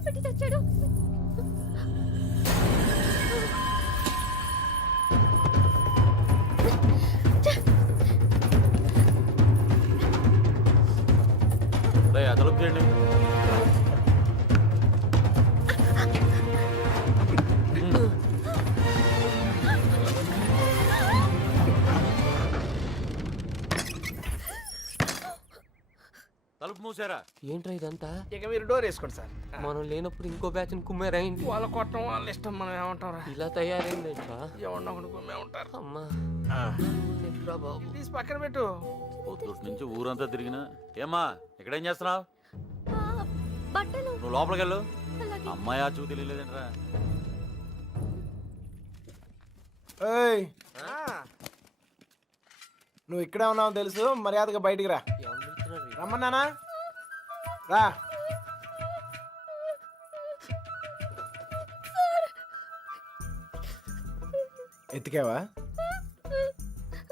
Case పెట్టి తెచ్చాడు. తలుపు చేయండి. తలుపు మూసారా? ఏంట్రా ఇదంతా? ఇక మీరు డోర్ వేసుకోండి సార్. మనం లేనప్పుడు ఇంకో బ్యాచ్ కుమ్మేరైంది. వాళ్ళ కొట్టడం వాళ్ళ ఇష్టం, మనం ఏమంటారా? ఇలా తయారైందేంట్రా? ఎవరినో ఒకటి కుమ్మే ఉంటారు. అమ్మా బాబు తీసి పక్కన పెట్టు. పొద్దుటి నుంచి ఊరంతా తిరిగినా. ఏమ్మా ఇక్కడేం చేస్తున్నావు? బట్టలు. నువ్వు లోపలికి వెళ్ళు. అలాగే. అమ్మాయి ఆ చూ తెలియలేదంట్రా. ఏయ్, నువ్వు ఇక్కడే ఉన్నావు తెలుసు, మర్యాదగా బయటికి రా. రమ్మన్నానా? రా. ఎత్తికావా?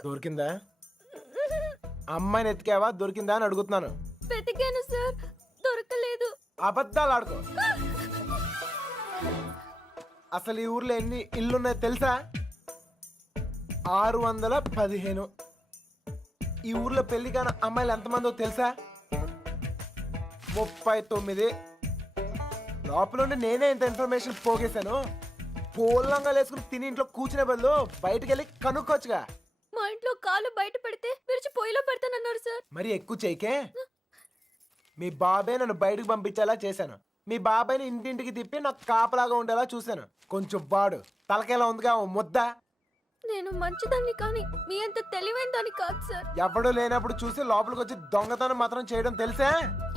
దొరికిందా? అమ్మాయిని ఎత్తికావా? దొరికిందా అని అడుగుతున్నాను. వెతికాను సార్, దొరకలేదు. అబద్ధాలు ఆడుకో. అసలు ఈ ఊర్లో ఎన్ని ఇల్లున్నాయో తెలుసా? 615. ఈ ఊర్లో పెళ్లి కాని అమ్మాయిలు ఎంతమందో తెలుసా? 39. లోపల ఉండి నేనే ఇంత ఇన్ఫర్మేషన్ పోగేశాను. పోలంగా వేసుకుని తిని ఇంట్లో కూర్చునే బదులు బయటకు వెళ్ళి కనుక్కోవచ్చుగా. మా ఇంట్లో కాలు బయట పెడితే విరిచి పొయ్యిలో పెడతానన్నారు సార్. మరి ఎక్కువ చేయకే. మీ బాబాయ్ నన్ను బయటకు పంపించేలా చేశాను. మీ బాబాయ్ని ఇంటింటికి తిప్పి నాకు కాపలాగా ఉండేలా చూశాను. కొంచెం బాడు తలకేలా ఉందిగా ఓ ముద్ద. నేను మంచిదాన్ని కానీ మీ అంత తెలివైన దాన్ని కాదు సార్. ఎవడూ లేనప్పుడు చూసి లోపలికి వచ్చి దొంగతనం మాత్రం చేయడం తెలుసా?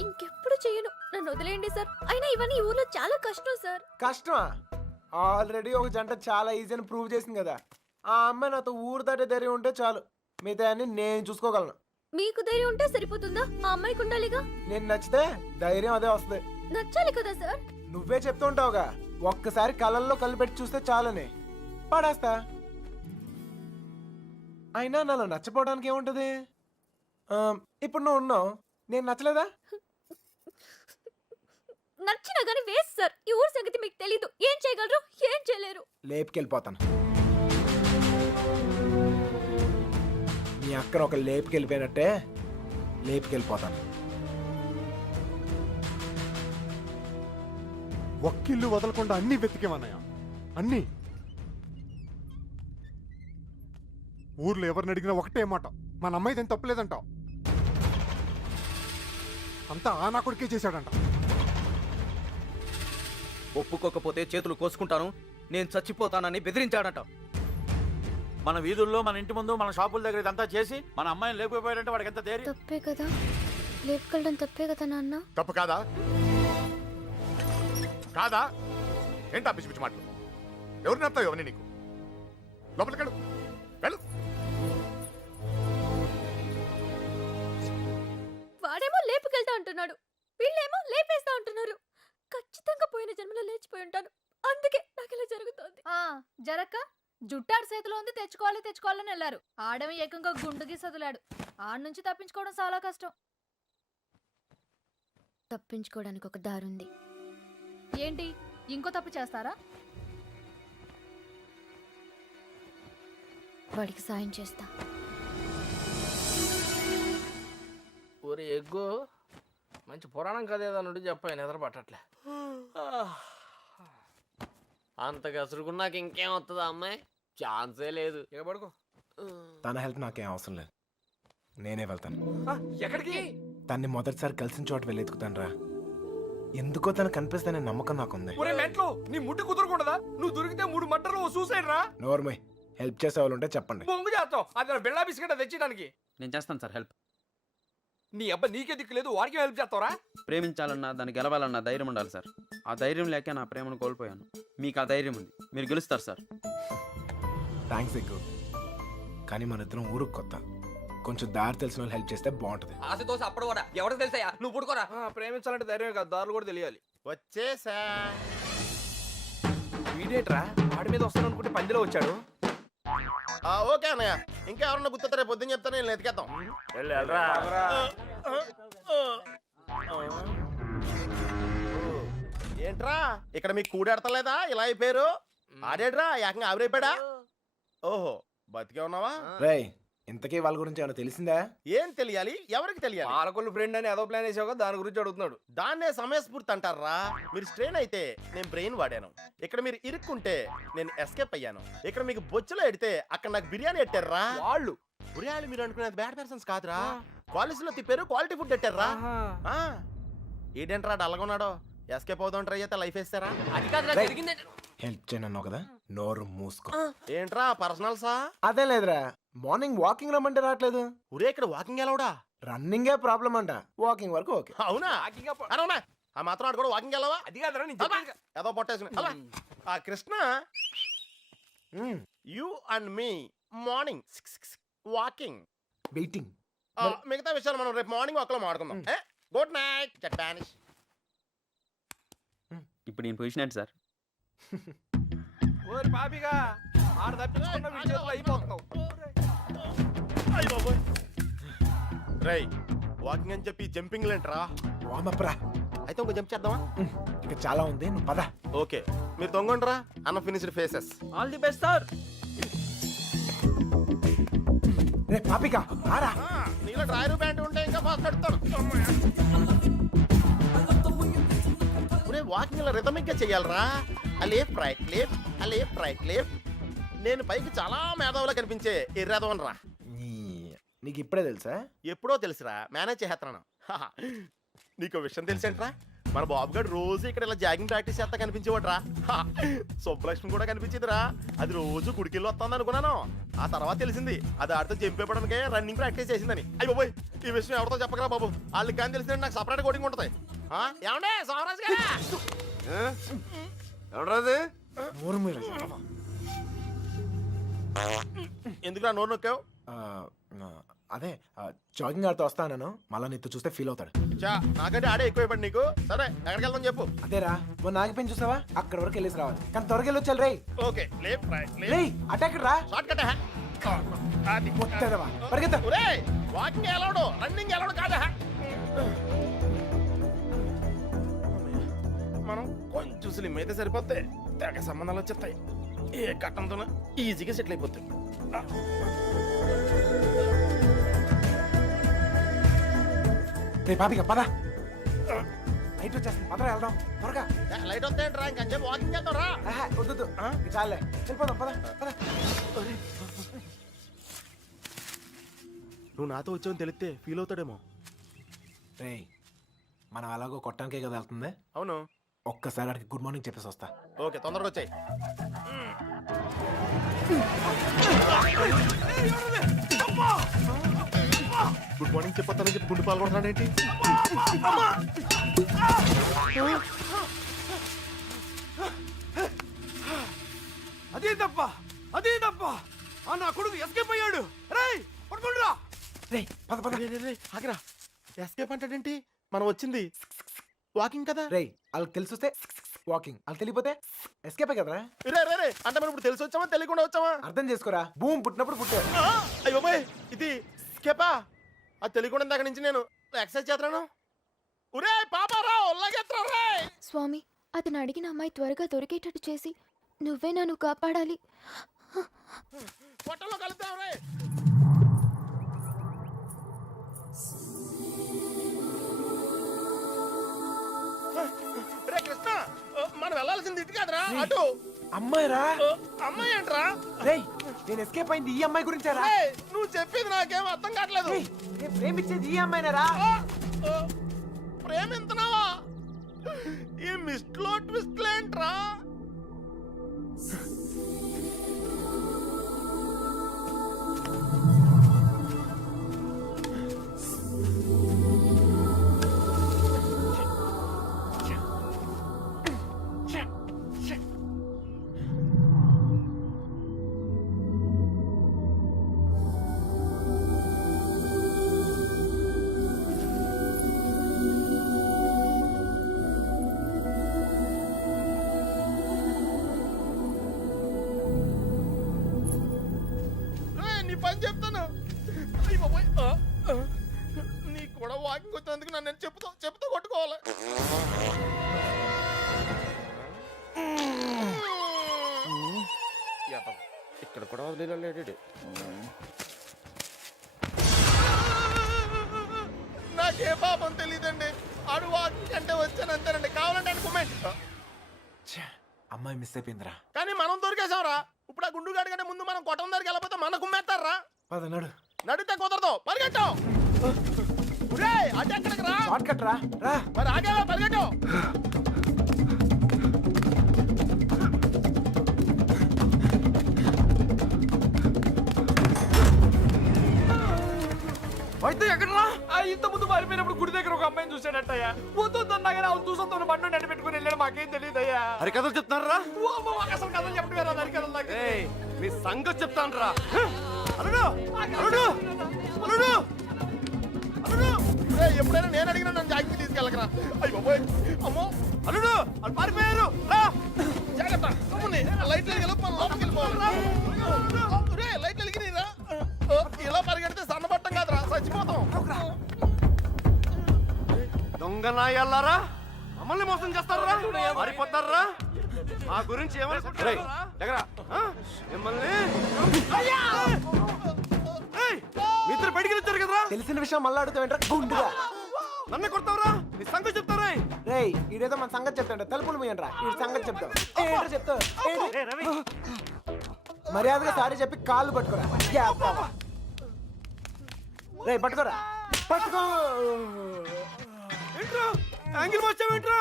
ఇంకెప్పుడు చేయను, నన్ను వదిలేయండి సార్. అయినా ఇవన్నీ ఈ ఊర్లో చాలా కష్టం సార్. కష్టమా? ఆల్రెడీ ఒక జంట చాలా ఈజీ అని ప్రూవ్ చేసింది కదా. ఆ అమ్మాయి నాతో ఊరు దాటే ధైర్యం ఉంటే చాలు, మిగతా అన్ని నేను చూసుకోగలను. మీకు ధైర్యం ఉంటే సరిపోతుందా? ఆ అమ్మాయికి ఉండాలిగా. నేను నచ్చితే ధైర్యం అదే వస్తుంది. నచ్చాలి కదా సార్. నువ్వే చెప్తూ ఉంటావుగా, ఒక్కసారి కళ్ళల్లో కళ్ళు పెట్టి చూస్తే చాలని. పడేస్తా. అయినా నాలో నచ్చపోవడానికి ఏముంటది? ఇప్పుడు నువ్వు ఉన్నావు, నేను నచ్చలేదా? నచ్చినా గానీ వేస్ట్ సార్. ఈ ఊరు సంగతి మీకు తెలీదు. ఏం చేయగలరు, ఏం చేయలేరు. లేపుకెళ్ళిపోతాను. మీ అక్కను ఒక లేపుకెళ్ళిపోయినట్టే లేపుకెళ్ళిపోతాను. ఒక్కిల్లు వదలకుండా అన్ని వెతికేమన్నాయా? అన్ని. ఊర్లో ఎవరిని అడిగినా ఒకటే మాట, మన అమ్మాయిదేం తప్పలేదంటావు. అంతా ఆ నా కొడుకే చేశాడంట. ఒప్పుకోకపోతే చేతులు కోసుకుంటాను, నేను చచ్చిపోతానని బెదిరించాడట. మన వీధుల్లో, మన ఇంటి ముందు, మన షాపుల దగ్గర ఇదంతా చేసి మన అమ్మాయిని లేకపోయాడంటే వాడికి ఎంత ధైర్యం? తప్పే కదా, లేపుకెళ్ళడం తప్పే కదా నాన్న. తప్పు కాదా? కాదా? ఏంటా పిచ్చి పిచ్చి మాటలు? ఎవరిని చెప్తావు ఎవరిని? నీకు లోపలికెళ్ళు, వెళ్ళు. వాడేమో లేపుకెళ్తా అంటున్నాడు, వీళ్ళేమో లేపేస్తా అంటున్నారు. ఖచ్చితంగా పోయిన జన్మలో లేచిపోయి ఉంటాను, అందుకే నాకు ఇలా జరుగుతోంది. జరక్క జుట్టాడు చేతిలో ఉంది, తెచ్చుకోవాలని వెళ్ళారు. ఆడమి ఏకంగా గుండుకి సదులాడు. ఆడ నుంచి తప్పించుకోవడం చాలా కష్టం. తప్పించుకోవడానికి ఒక దారుంది. ఏంటి, ఇంకో తప్పు చేస్తారా? వాడికి సాయం చేస్తా. ఒరే ఎగ్గు, మంచి పురాణం కథ ఏదన్నాడు చెప్పాను, నిద్ర పట్టట్లే. అంత గసురుకున్నాక ఇంకేం వస్తుందా అమ్మాయి? ఛాన్సే లేదు. ఇక పడుకో. తన హెల్ప్ నాకేం అవసరం లేదు, నేనే వెళ్తాను. ఎక్కడికి? తన్ని మొదటిసారి కలిసిన చోట వెళ్ళి ఎత్తుకుతాను రా. ఎందుకో తను కనిపిస్తానే నమ్మకం నాకుంది. ఒరే మెంట్లో, నీ ముట్టి కుదరకూడదా? నువ్వు దొరికితే 3 మర్డర్లు సూసైడ్ రా. నోర్మై, హెల్ప్ చేసే వాళ్ళు ఉంటే చెప్పండి. పొంగు చేస్తాం, అది బిళ్ళా బిస్కెట్ తెచ్చడానికి. నేను చేస్తాను సార్ హెల్ప్. నీ అబ్బా నీకే దిక్కు లేదు, వాడికి హెల్ప్ చేస్తావరా? ప్రేమించాలన్నా, దాన్ని గెలవాలన్నా ధైర్యం ఉండాలి సార్. ఆ ధైర్యం లేక నా ప్రేమను కోల్పోయాను. మీకు ఆ ధైర్యం ఉంది, మీరు గెలుస్తారు సార్. థ్యాంక్స్ ఎక్కువ, కానీ మన ఇద్దరం ఊరుకు కొత్త. కొంచెం దారి తెలిసిన వాళ్ళు హెల్ప్ చేస్తే బాగుంటుంది. ఆశతో అప్పుడు కూడా ఎవరికి తెలుసా? నువ్వు పుడుకోరా. ప్రేమించాలంటే ధైర్యం కాదు, దారులు కూడా తెలియాలి. వచ్చేసా. వీడేట్రా వాడి మీద వస్తాను అనుకుంటే పందిలో వచ్చాడు. ఓకే అన్నయ్య, ఇంకా ఎవరన్నా గుర్తు రేపు పొద్దున్న చెప్తాను, నేను ఎతికేద్దాం. ఏంట్రా ఇక్కడ మీకు కూడెడతలేదా ఇలా అయిపోయారు ఆడేడ్రా ఏకంగా ఆవిరైపోయాడా ఓహో బతికే ఉన్నావా రేయ్ ఇంతకీ వాళ్ళ గురించి ఏమైనా తెలిసిందా? ఏం తెలియాలి ఎవరికి తెలియాలి పాలకొల్లు ఫ్రెండ్ అని ఏదో ప్లాన్ వేసావు దాని గురించి అడుగుతున్నాడు. దాన్నే సమయస్ఫూర్తి అంటారా మీరు స్ట్రెయిన్ అయితే నేను బ్రెయిన్ వాడాను ఇక్కడ మీరు ఇరుక్కుంటే నేను ఎస్కేప్ అయ్యాను ఇక్కడ మీకు బొచ్చులో ఎడితే అక్కడ నాకు బిర్యానీ ఎట్టారా వాళ్ళు బిర్యానీ మీరు అనుకునేది బ్యాడ్ పర్సన్స్ కాదురా కాలేజీలో తిప్పారు క్వాలిటీ ఫుడ్ ఎట్టారా ఏంటంటారా డల్గా ఉన్నాడో ఎస్కేప్ అవుదాం ట్రై అయితే లైఫ్ వేస్తారా అది కాదురా రేయ్. జరిగింది హెల్ప్ చేయనన్నావు కదా, నోరు మూసుకో. ఏంట్రా పర్సనల్సా అదే లేదురా, మార్నింగ్ వాకింగ్ రమ్మంటే రావట్లేదు. ఒరే ఇక్కడ వాకింగ్ ఎలవడా రన్నింగే ప్రాబ్లం అంట, వాకింగ్ వరకు ఓకే. అవునా అవునా ఆ మాత్రం ఆడు కూడా వాకింగ్ వెళ్ళవా అది కాదురా నేను చెప్పేది. ఏదో పొట్టేసుకుని ఆ Krishna you and me morning walking waiting. మిగతా విషయాలు మనం రేపు మార్నింగ్ వాక్లో మాట్లాడుకుందాం గుడ్ నైట్ జపానిష్ ఇప్పుడు నేను పొజిషన్ ఏంటి సార్? ఓరి పాపిగా ఆడ తప్పించుకున్న విషయంలో అయిపోతున్నావు. రై వాకింగ్ అని చెప్పి జంపింగ్ లేంట్రా వామప్రా, అయితే ఇంకో జంప్ చేద్దామా ఇక చాలా ఉంది, నువ్వు పద. ఓకే మీరు తొంగండ్రా అన్న finished faces all the best sir. రే పాపిక రారా. నీలో డ్రాయర్ ప్యాంట్ ఉంటే ఇంకా ఫాస్ట్ పెడతాను వాకింగ్ ఇలా రిథమిక్ గా చెయ్యాలరా left right left left right left నేను పైకి చాలా మేధావులా కనిపించే ఎర్రదవన్ రా నీకు ఇప్పుడే తెలుసా? ఎప్పుడో తెలుసురా మేనేజ్ చేస్తున్నాను నీకు విషయం తెలిసేంట్రా మన బాబు గారు రోజు ఇక్కడ ఇలా జాగింగ్ ప్రాక్టీస్ చేస్తా కనిపించేవాడ్రా సుబ్బలక్ష్మి కూడా కనిపించేదిరా అది రోజు గుడికెళ్ళి వస్తుంది అనుకున్నాను ఆ తర్వాత తెలిసింది అది ఆడితో జంపేపడానికే రన్నింగ్ ప్రాక్టీస్ చేసిందని అయ్యి బాబోయ్ ఈ విషయం ఎవరితో చెప్పకరా బాబు వాళ్ళకి కానీ తెలిసిందంటే నాకు సపరేట్ కోడింగ్ ఉంటుంది ఏమండే సోమరాజు గారా ఎవడరాది నోరు మీద. ఎందుకురా నోరు నొక్కావు అదే జాగింగ్ ఆడుతూ వస్తాను, మళ్ళా నీతో చూస్తే ఫీల్ అవుతాడు. చా నాకంటే ఆడే ఎక్కువైపోయింది నీకు సరే ఎక్కడికి వెళ్దాం చెప్పు అదేరా మొన్న ఆగిపోయింది చూసావా, అక్కడ వరకు వెళ్ళేసి రావాలి, కానీ త్వరగా వెళ్ళొచ్చాలి. రేయ్ ఓకే లేఫ్ట్ రైట్ రేయ్ లేఫ్ట్ అటాక్ రా. షార్ట్ కట్ అది మొత్తదవా పరిగెత్త. ఒరేయ్ వాకింగ్ ఎలాడు రన్నింగ్ ఎలాడు కాదా మనం కొంచెం స్లిమ్ అయితే సరిపోతే తెగ సంబంధాలు వచ్చేస్తాయి ఏ కట్టంతో ఈజీగా సెటిల్ అయిపోతాయి రే పాపిక పద, లైట్ వచ్చేస్తుంది, పదరా వెళ్దాం త్వరగా. లైట్ వస్తాయంట్రా ఇంకొంచెం వాకింగ్ చేద్దాం రా వద్దు చాలే వెళ్ళిపోదాం పద పద. నువ్వు నాతో వచ్చావని తెలిస్తే ఫీల్ అవుతాడేమో రే మనం అలాగో కొట్టానికే కదా వెళ్తుంది, అవును ఒక్కసారి అడిగి గుడ్ మార్నింగ్ చెప్పేసి వస్తా. ఓకే తొందరగా వచ్చాయి గుడ్ మార్నింగ్ చెప్పొస్తానని చెప్పి గుండు పాల్గొంటున్నాడు ఏంటి అదే తప్ప ఆ నా కొడుకు ఎస్కేప్ అయ్యాడు. రేయ్ పట్టుకోండిరా. రే పద పద. ఆగరా ఎస్కేప్ అంటాడేంటి మనం వచ్చింది వాకింగ్ కదా రే వాళ్ళకి తెలిసి వస్తే వాకింగ్, వాళ్ళకి తెలియపోతే ఎస్కేపే కదరా. రే రే రే అంటే మనం ఇప్పుడు తెలిసి వచ్చామా తెలియకుండా వచ్చామా అర్థం చేసుకోరా, భూమి పుట్టినప్పుడు పుట్టారు. అయ్యో బాయ్ ఇది స్కేపా అది తెలియకుండా దగ్గర నుంచి నేను ఎక్సర్సైజ్ చేస్తున్నాను ఒరే పాపారా ఒళ్ళగెత్తరా రే స్వామి, అతను అడిగిన అమ్మాయి త్వరగా దొరికేటట్టు చేసి నువ్వే నన్ను కాపాడాలి. పొట్టలో కలుద్దాం రే రే కృష్ణ మనం వెళ్ళాల్సింది ఇటు కాదురా అటు అమ్మాయిరా. అమ్మాయి ఏంట్రా రే నేను ఎస్కేప్ అయింది ఈ అమ్మాయి గురించారా. రేయ్, నువ్వు చెప్పేది నాకేం అర్థం కావట్లేదు రేయ్, నేను ప్రేమించేది ఈ అమ్మాయినేరా. ప్రేమింతున్నావా ఈ మిస్ట్లో ట్విస్ట్ ఏంట్రా నీ పని చెప్తాను అయ్య బాబోయ్ నీకు కూడా వాకింగ్ వచ్చినందుకు నన్ను చెప్తూ కొట్టుకోవాలి ఇక్కడ కూడా వదిలేడు. నాకే పాపం తెలియదండి. ఆడు వాకింగ్ అంటే వచ్చాను అంతేనండి. కావాలంటే అనుకోమేంటి, అమ్మాయి మిస్ అయిపోయిందిరా. కానీ మనం దొరికేసాంరా. ఇప్పుడు ఆ గుండు గాడి కంటే ముందు మనం కొట్టం దగ్గరికి వెళ్ళిపోతే మన కుమ్మేస్తారా? పద నడు. నడితే కుదరదు, పరిగెట్టు. అటు ఎక్కడికి రా? షార్ట్ కట్ రా. రా. మరి ఆగేవా, పరిగెట్టు. అయితే ఎక్కడరా? ఇంత ముందు మారిపోయినప్పుడు గుడి దగ్గర ఒక అమ్మాయిని చూసాడట్టయ్యా. వద్దొద్దన్నాగానే అవును చూసొద్దు బండి నడి పెట్టుకుని వెళ్ళాడు. మాకేం తెలియదయ్యా. అరే కథలు చెప్తున్నారా? అసలు కథలు చెప్పడం వేరే దానికి కథలు నాకు. మీ సంగతి చెప్తాను రా. అల్లుడు అల్లుడు అల్లుడు ఎప్పుడైనా నేను అడిగినా నన్ను జాగ్రత్త తీసుకెళ్ళకరా. అయ్యి బాబోయ్, అమ్మో అల్లుడు వాళ్ళు పారిపోయారు. రా జాగ్రత్త. లైట్లు వెలిగి మనం లోపలికి వెళ్ళిపోవాలి. లైట్లు వెలిగిరా. ఇలా పరిగెడితే సన్నబట్టం కాదురా, చచ్చిపోతాం. దొంగ నాయల్లారా, మమ్మల్ని మోసం చేస్తారా? మారిపోతారా? మా గురించి ఏమనుకుంటారా? మిమ్మల్ని మీ ఇద్దరు బయటికి వచ్చారు కదరా. తెలిసిన విషయం మళ్ళీ అడుగుతావేంట్రా గుండుగా? నన్ను కొడతావరా? మీ సంగతి చెప్తారా? రేయ్ ఈడేదో మన సంగతి చెప్తాడు. తలుపులు మూయండి రా. ఈ సంగతి చెప్తావు. ఏంట్రా చెప్తావు? మర్యాదగా సారీ చెప్పి కాళ్ళు పట్టుకోరా. రే పట్టుకోరా. పట్టుకో. ఏంట్రా యాంగిల్ వచ్చావేంట్రా?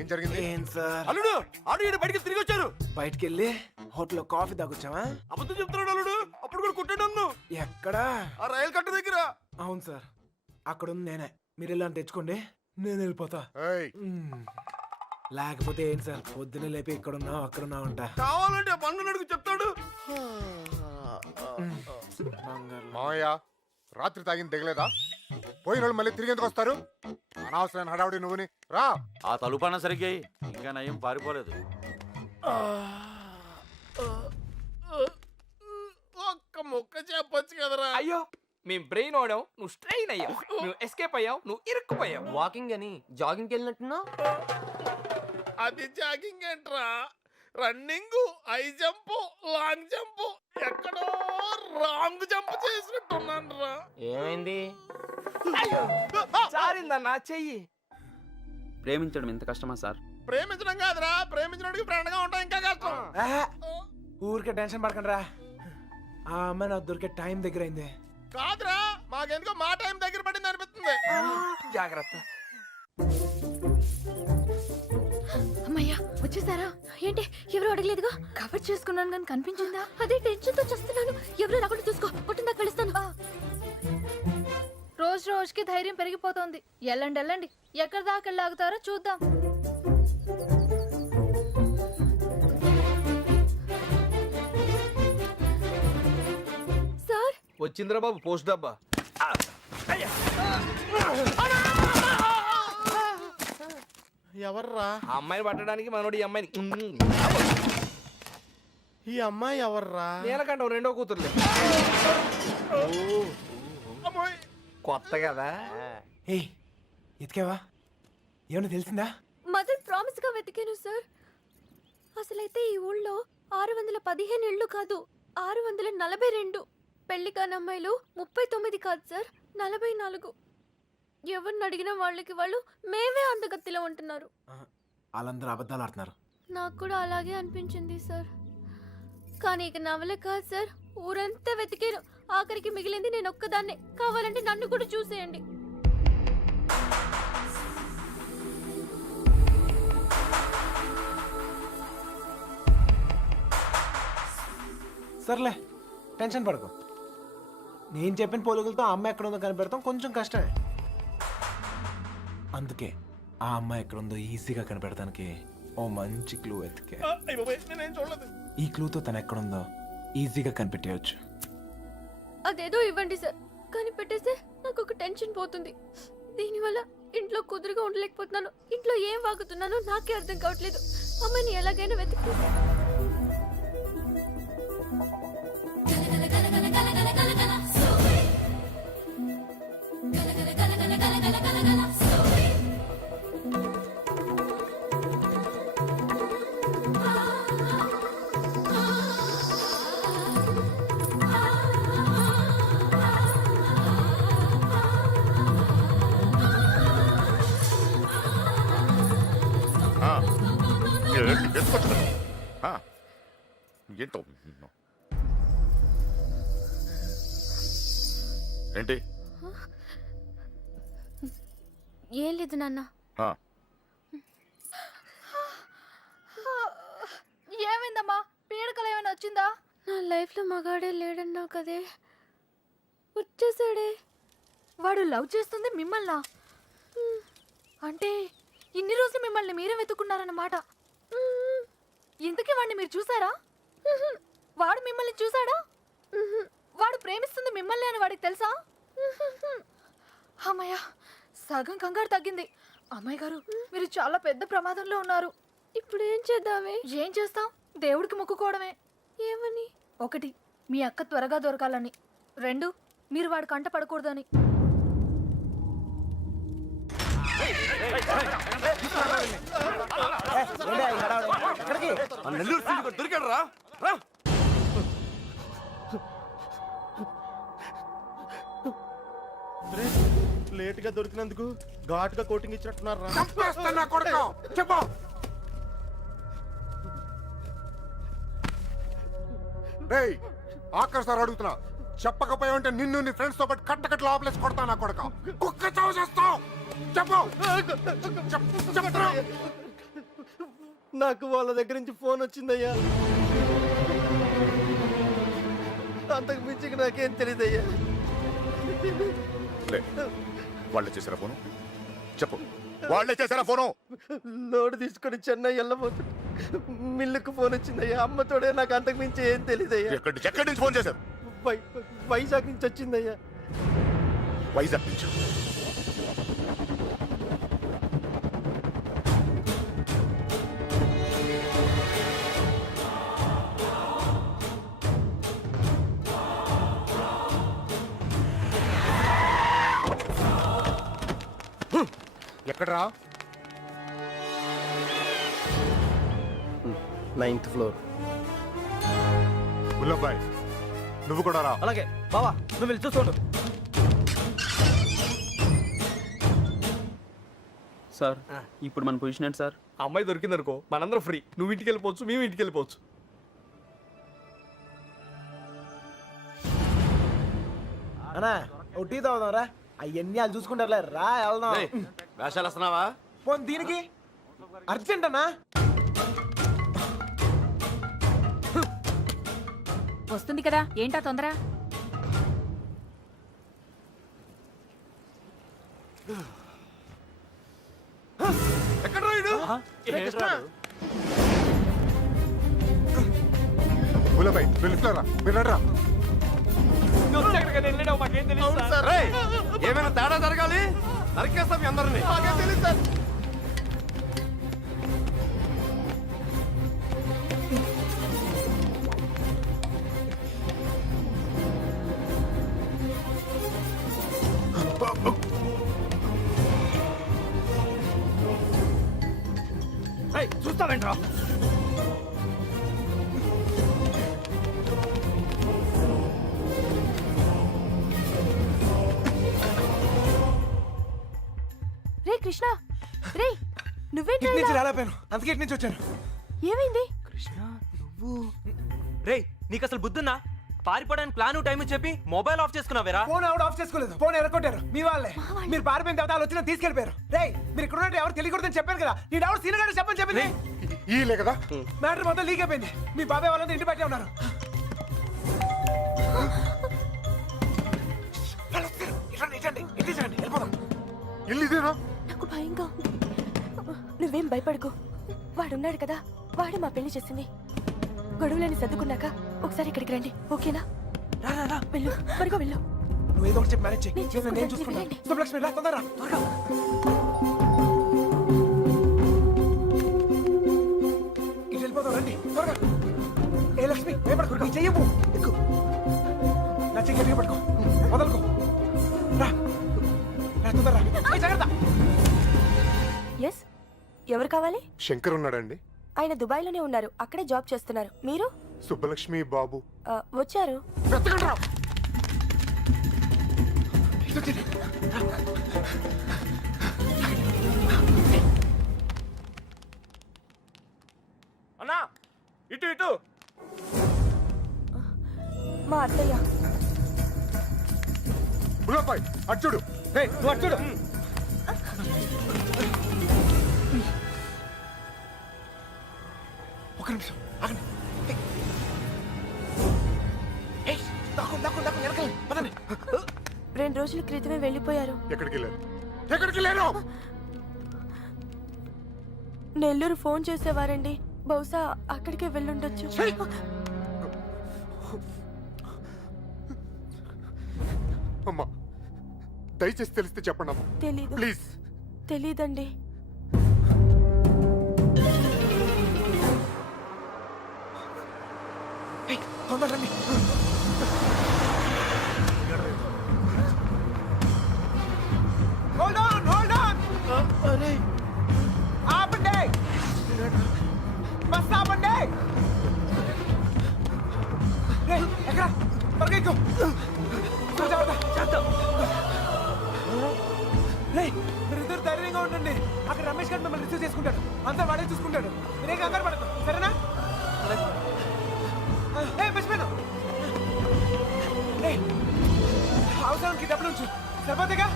ఏం జరిగింది? ఏం సార్? అల్లుడు ఆడు ఈడు బయటికి తిరిగి వచ్చారు. బయటికి వెళ్ళి హోటల్లో కాఫీ తాగొచ్చావా? అబద్ధం చెప్తున్నాడు అల్లుడు. అప్పుడు కూడా కొట్టాడు నన్ను. ఎక్కడా? ఆ రైలు కట్ట దగ్గర. అవును సార్, అక్కడ ఉంది నేనే. మీరు ఇలా తెచ్చుకోండి, నేను వెళ్ళిపోతా. ఏయ్, లేకపోతే ఏంటి సార్, పొద్దున్నే లేపి ఇక్కడున్నావు అక్కడున్నావు అంట. కావాలంటే బండు నడుగు చెప్తాడు. మామయ్య రాత్రి తాగింది దిగలేదా? పోయిన వాళ్ళు మళ్ళీ తిరిగి ఎందుకు వస్తారు? అనవసరమైన హడావుడి నువ్వుని. రా. ఆ తలుపన్న సరిగ్గా ఇంకా నయం పారిపోలేదు. ఒక్క ముక్క చెప్పొచ్చు కదరా. అయ్యో మేము బ్రెయిన్ ఓడాం, నువ్వు స్ట్రెయిన్ అయ్యావు. నువ్వు ఎస్కేప్ అయ్యావు, నువ్వు ఇరుక్కుపోయావు. వాకింగ్ అని జాగింగ్కి వెళ్ళినట్టున్నా. అది జాగింగ్ ఏంట్రా? Running, high jump, long jump, ఎక్కడో రాంగ్ జంప్ చేసినట్టున్నాను రా. ఏమైంది? సారిందన్నా చెయ్యి. ప్రేమించడం ఎంత కష్టమా సార్? ప్రేమించడం కాదురా, ప్రేమించడానికి ఫ్రెండ్ గా ఉంటాం ఇంకా కష్టం. ఆహా, ఊరికే టెన్షన్ పడకండి రా. ఆ అమ్మాయి నాకు దొరికే టైం దగ్గర అయింది. కాదురా, మాకెందుకో మా టైం దగ్గర పడింది అనిపిస్తుంది. జాగ్రత్త. అమ్మయ్యా వచ్చేసారా? ఏంటి ఎవరు అడగలేదుగా? కవర్ చేసుకున్నాను కానీ కనిపించిందా? అదే టెన్షన్ తో చేస్తున్నాను. ఎవరు రాకుండా చూసుకో. పొట్టిన దాకా వెళ్ళిస్తాను. రోజు రోజుకి ధైర్యం పెరిగిపోతోంది. వెళ్ళండి వెళ్ళండి, ఎక్కడి దాకా వెళ్ళాగుతారో చూద్దాం. సార్ వచ్చిందిరా బాబు పోస్ట్ డబ్బా. ఎవర్రా? ఆ అమ్మాయిని పట్టడానికి మనోడు ఈ అమ్మాయిని. ఈ అమ్మాయి ఎవర్రా? నీలకంఠం రెండో కూతురులే. అమ్మాయి కొత్త కదా. ఏ ఎతికావా? ఏమన్నా తెలిసిందా? మదర్ ప్రామిస్ గా వెతికాను సార్. అసలైతే ఈ ఊళ్ళో 615 ఇళ్ళు కాదు, 642. పెళ్లి కాని అమ్మాయిలు 39 కాదు సార్, 44. ఎవరిని అడిగినా వాళ్ళకి వాళ్ళు మేమే అందగత్తిలో ఉంటున్నారు. వాళ్ళందరూ అబద్ధాలు ఆడుతున్నారు. నాకు కూడా అలాగే అనిపించింది సార్. కానీ ఇక నవలే కాదు సార్, ఊరంతా వెతికాను. ఆఖరికి మిగిలింది నేను ఒక్కదాన్నే. కావాలంటే నన్ను కూడా చూసేయండి. సర్లే టెన్షన్ పడకు. నేను చెప్పిన పోలికలతో ఆ అమ్మాయి ఎక్కడ ఉందో కనిపెడతాం కొంచెం కష్టమే. అందుకే ఆ అమ్మాయి ఎక్కడ ఉందో ఈజీగా కనిపెడతానికి ఓ మంచి క్లూ ఎతికే. నేనేం చూడలేదు. ఈ క్లూతో తను ఎక్కడుందో ఈజీగా కనిపెట్టేయచ్చు. అదేదో ఇవ్వండి సార్, కానీ పెట్టేస్తే నాకు ఒక టెన్షన్ పోతుంది. దీనివల్ల ఇంట్లో కుదురుగా ఉండలేకపోతున్నాను. ఇంట్లో ఏం వాగుతున్నానో నాకే అర్థం కావట్లేదు. అమ్మని ఎలాగైనా వెతుకు. ఆ. ఏంటి ఎత్తుకొచ్చుకో. ఆ. ఏంటో ఏంటి ఏం లేదు నాన్న. ఆ. ఏమైందమ్మా? పీడకలు ఏమైనా వచ్చిందా? నా లైఫ్లో మగాడే లేడన్నావు కదే, వచ్చేసాడే. వాడు లవ్ చేస్తుంది మిమ్మల్నా? అంటే ఇన్ని రోజులు మిమ్మల్ని మీరే వెతుకున్నారన్నమాట. ఇంతకీ వాడిని మీరు చూసారా? వాడు మిమ్మల్ని చూసాడా? వాడు ప్రేమిస్తుంది మిమ్మల్ని అని వాడికి తెలుసా? అమ్మయ్య, సగం కంగారు తగ్గింది. అమ్మాయి గారు, మీరు చాలా పెద్ద ప్రమాదంలో ఉన్నారు. ఇప్పుడు ఏం చేద్దామే? ఏం చేస్తాం? దేవుడికి మొక్కుకోవడమే. ఏమని? 1, మీ అక్క త్వరగా దొరకాలని. 2, మీరు వాడి కంట పడకూడదని. ఎక్కడికి? నెల్లూరు దొరికాడు రా. లేట్ గా దొరికినందుకు ఘాటుగా కోటింగ్ ఇచ్చినట్టున్నారు రా. చంపేస్తున్నా కొడుకు. చెప్పు. రేయ్, ఆఖరిసారి అడుగుతున్నా, చెప్పకపోయావంటే నిన్ను నీ ఫ్రెండ్స్ తో పాటు కట్టకట్టు లోపలేసి కొడతా నా కొడుకు. కుక్క చావు చేస్తావు. చెప్పు. చెప్తున్నా. నాకు వాళ్ళ దగ్గర నుంచి ఫోన్ వచ్చిందయ్యా. అంతకు మించి నాకేం తెలియదయ్యా. వాళ్ళే చేశారా ఫోను? చెప్పు, వాళ్ళే చేశారా ఫోను? లోడ్ తీసుకొని చెన్నై వెళ్ళబోతుంది. మిల్లుకు ఫోన్ వచ్చిందయ్యా. అమ్మతోడే నాకు అంతకు మించి ఏం తెలియదయ్యా. ఎక్కడి నుంచి ఫోన్ చేశారు? వైజాగ్ నుంచి వచ్చిందయ్యా. వైజాగ్ నుంచి. ఎక్కడరా? 9th floor. గుల్లబ్బాయ్, నువ్వు కూడా రా. అలాగే బావా, నువ్వు వెళ్ళి చూసుకోండు. సార్ ఇప్పుడు మన పొజిషన్ ఏంటి సార్? అమ్మాయి దొరికింది అనుకో, మనందరం ఫ్రీ. నువ్వు ఇంటికి వెళ్ళిపోవచ్చు, మేము ఇంటికి వెళ్ళిపోవచ్చు. అన్నా ఓ టీ తాగుదాం రా. అవన్నీ వాళ్ళు చూసుకుంటారులే, రా వెళ్దాం. వేషాలు వస్తున్నావా? పోనీ దీనికి అర్జెంట్ అన్నా. వస్తుంది కదా, ఏంటా తొందర? ఎక్కడ రాయుడు? గుల్లబ్బాయ్, పిలుస్తారా? పిల్లరా. వెళ్ళాడు, మాకేం తెలియదు. ఏమైనా తేడా జరగాలి, నరికేస్తాం మీ అందరినీ. మాకేం తెలియదు సార్. చూస్తావేంట్రా? రే కృష్ణ, రే నువ్వేంటి? ఇటు నుంచి రాలేపోయాను, అందుకే ఇటు నుంచి వచ్చాను. ఏమైంది? రేయ్, నీకు అసలు బుద్ధున్నా? పారిపోవడానికి ప్లాన్ టైం చెప్పి మొబైల్ ఆఫ్ చేసుకున్నావేరా? ఫోన్ ఆవిడ ఆఫ్ చేసుకోలేదు, ఫోన్ ఎరగొట్టారు మీ వాళ్ళే. మీరు పారిపోయిన తర్వాత వాళ్ళు వచ్చిన తీసుకెళ్ళిపోయారు. రేయ్, మీరు ఇక్కడ ఉన్నట్టు ఎవరు తెలియకూడదని చెప్పాను కదా. నీ ఎవరు సీనియర్ గారు చెప్పని చెప్పింది. ఈలే కదా మ్యాటర్ మొత్తం లీక్ అయిపోయింది. మీ బాబాయ్ వాళ్ళంతా ఇంటి బయటే ఉన్నారు. ఇల్లు ఇదేనా? నాకు భయంగా ఉంది. నువ్వేం భయపడకు, వాడున్నాడు కదా, వాడే మా పెళ్లి చేసింది. గొడవలని సర్దుకున్నాక ఒకసారి ఇక్కడికి రండి, ఓకేనా? వెళ్ళు, త్వరగా వెళ్ళు. నువ్వు ఏదో ఒకటి చెప్పి మేనేజ్ చేయి. నేను చూసుకుంటాను, నేను చూసుకుంటాను. వెళ్ళండి. శుభలక్ష్మి రా, తొందరగా రా, త్వరగా. ఇటు వెళ్ళిపోతాం, రండి త్వరగా. ఏ లక్ష్మి, భయపడకు, నీ చెయ్యము. ఎక్కు, నా చెయ్యి గట్టిగా పట్టుకో, వదలుకో. రా రా, తొందరగా రా. ఏయ్, జాగ్రత్త. ఎస్, ఎవరు కావాలి? శంకర్ ఉన్నాడండి? ఆయన దుబాయ్లోనే ఉన్నారు, అక్కడే జాబ్ చేస్తున్నారు. మీరు? సుబ్బలక్ష్మి బాబు వచ్చారు. వెతకండి రా. ఇటు వచ్చేయండి. ఇటు ఇటు. మా అత్తయ్య. బుల్లెట్ బాయ్ అటు చూడు. రేయ్ నువ్వు అటు చూడు. ఒక నిమిషం ఆగండి. ఏయ్, దాక్కు, దాక్కు, దాక్కు, వెనకాల, పదండి. 2 రోజుల క్రితమే వెళ్ళిపోయారు. ఎక్కడికి వెళ్ళారు? ఎక్కడికి వెళ్ళారు? నెల్లూరు ఫోన్ చేసేవారండి. బహుశా అక్కడికే వెళ్ళుండొచ్చు. అమ్మా దయచేసి తెలిస్తే చెప్పండి అమ్మా తెలీదు. ప్లీజ్. తెలీదండి. ఏయ్, తొందరగా రండి. Hold on, hold on. ఆపండి. బస్ ఆపండి. రేయ్, ఎక్కడ? త్వరగా ఎక్కు. రేయ్, మీరిద్దరు ధైర్యంగా ఉండండి. అక్కడ రమేష్ గారు మిమ్మల్ని రిసీవ్ చేసుకుంటాడు. అంతా వాడే చూసుకుంటాడు. మీరేం కంగారు పడదు, సరేనా? ఏ మర్చిపోయాను. అవసరానికి డబ్బులు ఉంచు. సరిపోతేగా?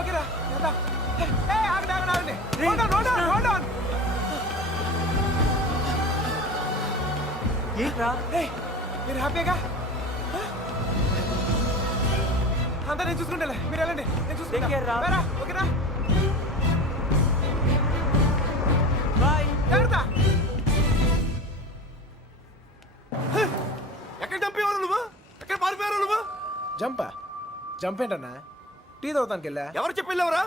ఓకేరా, వెళ్దాం. ఆగండి, ఆగండి, ఆగండి. Hold on, hold on, hold on. మీరు హ్యాపీగా? అంతా నేను చూసుకుంటా. మీరు వెళ్ళండి, నేను చూసుకుంటా. ఓకేనా? జాగ్రత్త. ఎక్కడ చంపేవారు నువ్వు? ఎక్కడ పారిపోయారు నువ్వు? జంపా? జంప్ ఏంటన్నా? టీ తాగుతానికి వెళ్ళా. ఎవరు చెప్పి వెళ్ళావురా?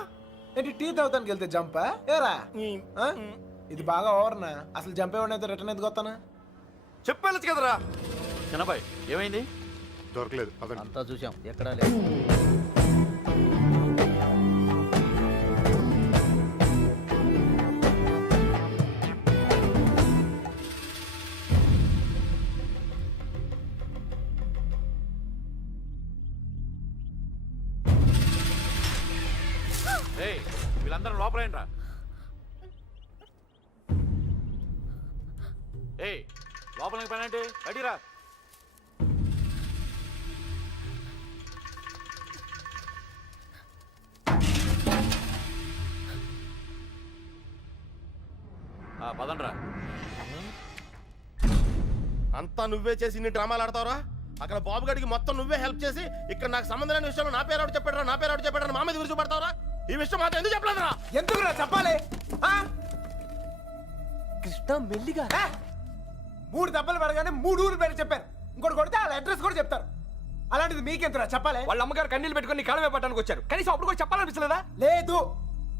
ఏంటి టీ తాగుతానికి వెళ్తే జంపా? ఏరా ఆ? ఇది బాగా ఓవర్నా. అసలు జంప్ ఏమన్నా రిటర్న్ ఎందుకు వస్తానా? చెప్పేళ్ళచ్చు కదరా. చిన్నబాయ్ ఏమైంది? దొరకలేదు అదండి. అంతా చూసాం, ఎక్కడా లేదు. ఏయ్ వీళ్ళందరూ లోపలేంట్రా. ఏయ్ లోపలికి పని అంటే బయటిరా. పదండ్రా. అంతా నువ్వే చేసి ఇన్ని డ్రామాలు ఆడతావురా? అక్కడ బాబు గడికి మొత్తం నువ్వే హెల్ప్ చేసి ఇక్కడ నాకు సంబంధం లేని విషయంలో నా పేరు ఆవిడ చెప్పాడు, నా పేరు ఆవిడ చెప్పాడు, మా మీద విరుచు పడతావురా? ఈ విషయం మాత్రం ఎందుకు చెప్పలేదురా? ఎందుకురా చెప్పాలి? కృష్ణ మెల్లిగా 3 దెబ్బలు పడగానే 3 ఊరు పేరు చెప్పారు. ఇంకోటి కొడితే వాళ్ళ అడ్రస్ కూడా చెప్తారు. అలాంటిది మీకెంతరా చెప్పాలి? వాళ్ళ అమ్మగారు కన్నీళ్ళు పెట్టుకుని కాళ్ళమే పట్టడానికి వచ్చారు. కనీసం అప్పుడు కూడా చెప్పాలనిపించలేదా? లేదు,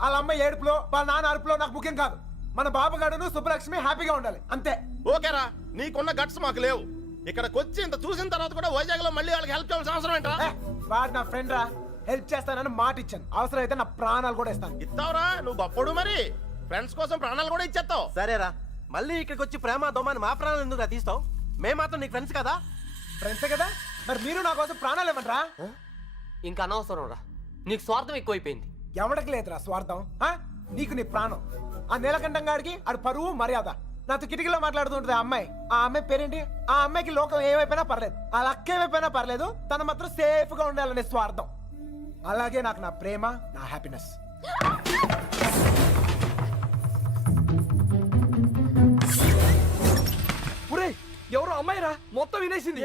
వాళ్ళ అమ్మ ఏడుపులో వాళ్ళ నాన్న అరుపులో నాకు ముఖ్యం కాదు. మన బాబుగాడును సుబ్బలక్ష్మి హ్యాపీగా ఉండాలి అంతే. ఓకేరా, నీకున్న గట్స్ మాకు లేవు. ఇక్కడికి వచ్చి ఇంత చూసిన తర్వాత కూడా వైజాగ్ లో మళ్ళీ వాళ్ళకి హెల్ప్ చేయాల్సిన అవసరం ఏంట్రా? వాడు నా ఫ్రెండ్ రా, హెల్ప్ చేస్తానని మాట ఇచ్చాను. అవసరం అయితే నా ప్రాణాలు కూడా ఇస్తాను. ఇస్తావురా, నువ్వు గొప్పడు మరి. ఫ్రెండ్స్ కోసం ప్రాణాలు కూడా ఇచ్చేస్తావు. సరేరా, మళ్ళీ ఇక్కడికి వచ్చి ప్రేమ దోమని మా ప్రాణాలు ఎందుకు తీస్తావు? మేము మాత్రం నీకు ఫ్రెండ్స్ కదా. ఫ్రెండ్సే కదా, మరి మీరు నా కోసం ప్రాణాలు ఇవ్వమంటారా? ఇంకా అనవసరం రా, నీకు స్వార్థం ఎక్కువైపోయింది. ఎవడికి లేదురా స్వార్థం. నీకు నీ ప్రాణం. ఆ నీలకంఠం గాడికి ఆడు పరువు మర్యాద. నాతో కిటికీలో మాట్లాడుతుంటది ఆ అమ్మాయి. ఆ అమ్మాయి పేరేంటి? ఆ అమ్మాయికి లోకం ఏమైపోయినా పర్లేదు, ఆ లక్క ఏమైపోయినా పర్లేదు, తను మాత్రం సేఫ్ గా ఉండాలనే స్వార్థం. అలాగే నాకు నా ప్రేమ, నా హ్యాపీనెస్. ఎవరో అమ్మాయిరా, మొత్తం వినేసింది.